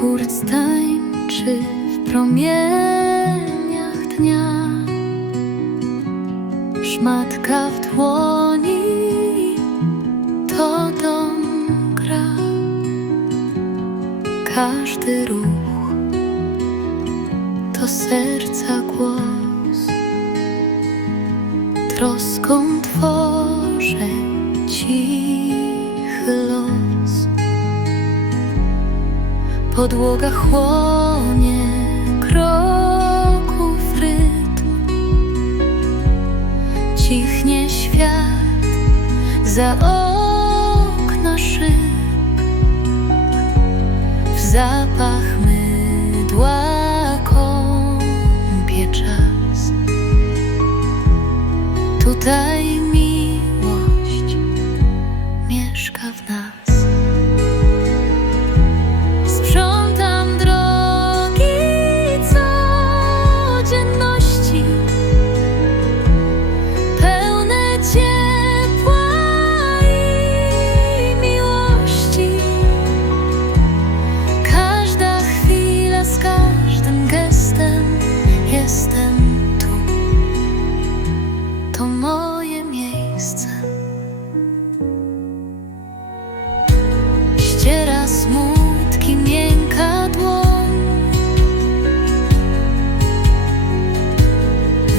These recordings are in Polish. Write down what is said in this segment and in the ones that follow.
Hurt tańczy w promieniach dnia. Szmatka w dłoni to dom gra. Każdy ruch to serca głos. Troską tworzę cichy los Podłoga chłonie kroków rytm. Cichnie świat za okna szyb. W zapach mydła kąpie czas. Tutaj miłość miejsce ściera smutki miękka dłoń.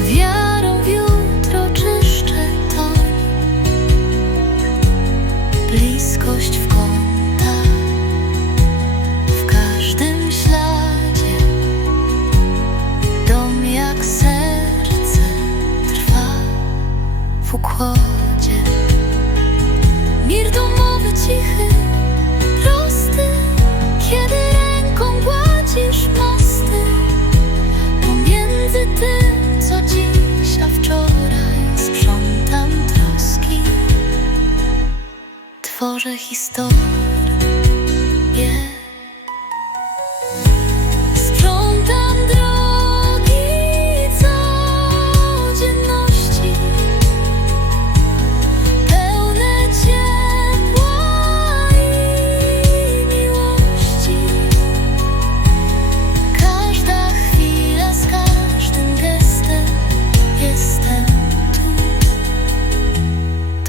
Wiarą w jutro czyszczę toń. Bliskość w kątach, w układzie. Mir domowy cichy prosty, kiedy ręką gładzisz mosty pomiędzy tym, co dziś, a wczoraj sprzątam troski, tworzę historię.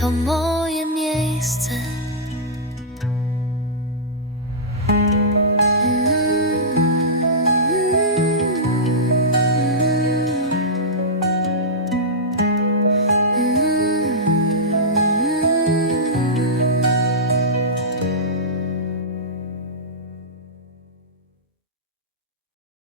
好梦